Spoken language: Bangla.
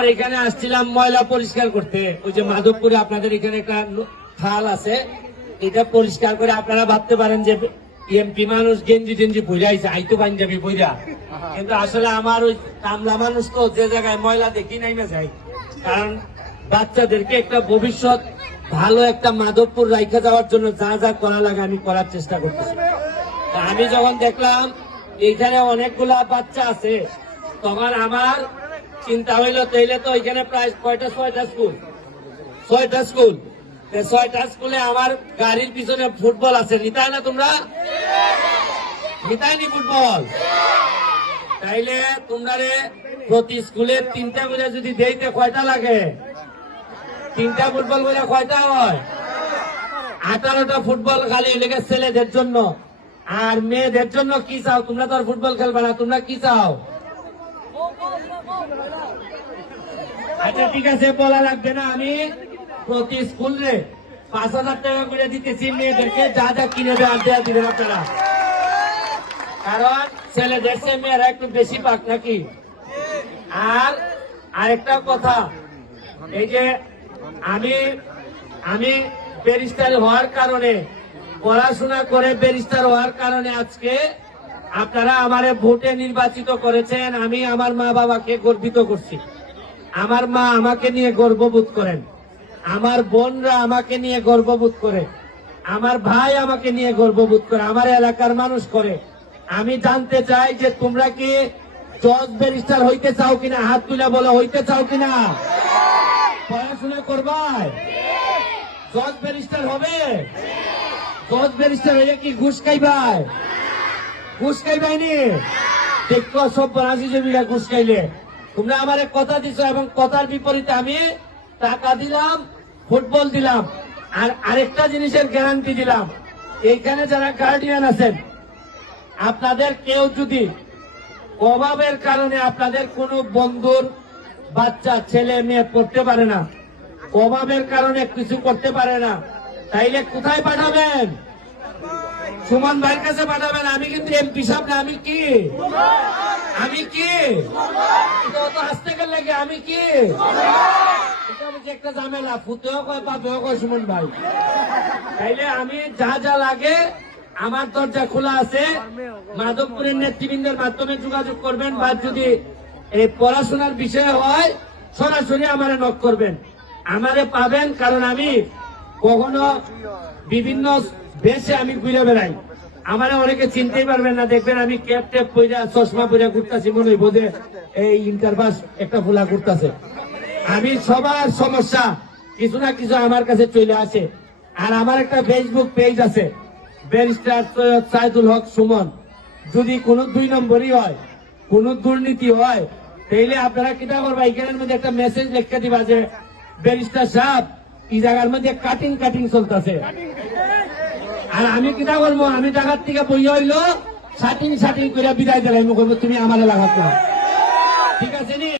তারপর এখানে আসছিলাম ময়লা পরিষ্কার করতে। ওই যে মাধবপুরে আপনাদের এখানে একটা খাল আছে, এটা পরিষ্কার করে আপনারা ভাবতে পারেন যে এমপি মানুষ গেঞ্জি টেঞ্জি বইরা আইছে, আইতো পাঞ্জাবি বইরা, কিন্তু আসলে আমার ওই কামলা মানুষ তো যে জায়গায় ময়লা দেখি নাই না যাই, কারণ বাচ্চাদেরকে একটা ভবিষ্যৎ ভালো একটা মাধবপুর রাইখা যাওয়ার জন্য যা যা করা লাগে আমি করার চেষ্টা করতেছি। আমি যখন দেখলাম এইখানে অনেকগুলা বাচ্চা আছে, তখন আমার চিন্তা হইলো তাইলে তো এখানে প্রায় ছয়টা স্কুলে আমার গাড়ির পিছনে ফুটবল আছে, নিতাই না তোমরা? নিতাইনি ফুটবল? তাইলে তোমরা প্রতি স্কুলে 3টা করে যদি দেইতে কয়টা লাগে? 3টা ফুটবল করে কয়টা হয়? 18টা ফুটবল খালি লেগে ছেলেদের জন্য। আর মেয়েদের জন্য কি চাও? তোমরা তো আর ফুটবল খেলবে না, তোমরা কি চাও? আচ্ছা ঠিক আছে, বলা লাগবে না। আমি প্রতি স্কুলে 5,000 টাকা করে দিতেছি, মেয়েদেরকে যা যা কিনে দেওয়া দিবেন আপনারা, কারণ ছেলেদের চেয়ে মেয়েরা একটু বেশি পাক নাকি। আর আরেকটা কথা, এই যে আমি ব্যারিস্টার হওয়ার কারণে, পড়াশোনা করে ব্যারিস্টার হওয়ার কারণে আজকে আপনারা আমারে ভোটে নির্বাচিত করেছেন। আমি আমার মা বাবাকে গর্বিত করছি, আমার মা আমাকে নিয়ে গর্ববোধ করেন, আমার বোনরা আমাকে নিয়ে গর্ববোধ করে, আমার ভাই আমাকে নিয়ে গর্ববোধ করে, আমার এলাকার মানুষ করে। আমি জানতে চাই যে তোমরা কি জজ ব্যারিস্টার হইতে চাও কিনা? হাত তুলে বলো, হইতে চাও কিনা? পড়াশোনা করবাই, জজ ব্যারিস্টার হবে? জজ ব্যারিস্টার হইলে কি ঘুষ খাইবাই? ঘুষ খাইবাইনি? দেখো সব বনাসি জমিরা ঘুষ খাইলে। তোমরা আমার কথা দিছো এবং কথার বিপরীতে আমি টাকা দিলাম, ফুটবল দিলাম, আর আরেকটা জিনিসের গ্যারান্টি দিলাম। এইখানে যারা গার্ডিয়ান আছেন, আপনাদের কেউ যদি অভাবের কারণে আপনাদের কোনো বন্ধুর বাচ্চা ছেলে মেয়ে পড়তে পারে না, অভাবের কারণে কিছু করতে পারে না, তাইলে কোথায় পাঠাবেন? সুমন ভাইয়ের কাছে পাঠাবেন। আমি কিন্তু এমপি সাহেব না, আমি কি আসতে গেলে আমি কি একটা ঝামেলা, ফুতেও কয় বাপেও কয় সুমন ভাই। তাইলে আমি যা যা লাগে আমার দরজা খোলা আছে। মাধবপুরের নেতৃবৃন্দের মাধ্যমে যোগাযোগ করবেন, বা যদি এই পড়াশোনার বিষয় হয় সরাসরি আমারে নক করবেন, আমারে পাবেন। কারণ আমি কখনো বিভিন্ন দেশে আমি ঘুরে বেড়াই, আমারে অনেকে চিনতেই পারবেন না, দেখবেন আমি ক্যাপ ট্যাপ পইরা চশমা পইরা ঘুরতেছি, মনে হইব যে এই ইন্টারপাস একটা ফুলা ঘুরতেছে। আমি সবার সমস্যা কিছু না কিছু আমার কাছে চলে আসে। আর আমার একটা ফেসবুক পেজ আছে, ব্যারিস্টার সৈয়দ সাইদুল হক সুমন। যদি কোনো 2 নম্বরই হয়, কোন দুর্নীতি হয়, তাইলে আপনারা কিটা করবা, এখানের মধ্যে একটা মেসেজ লিখে দিবা যে ব্যারিস্টার সাহেব এই জায়গার মধ্যে কাটিং চলতেছে। আর আমি কিটা করবো, আমি জায়গার থেকে বই হইলো শাটিং করে বিদায় দিলাম, তুমি আমার এলাকা। ঠিক আছে নি?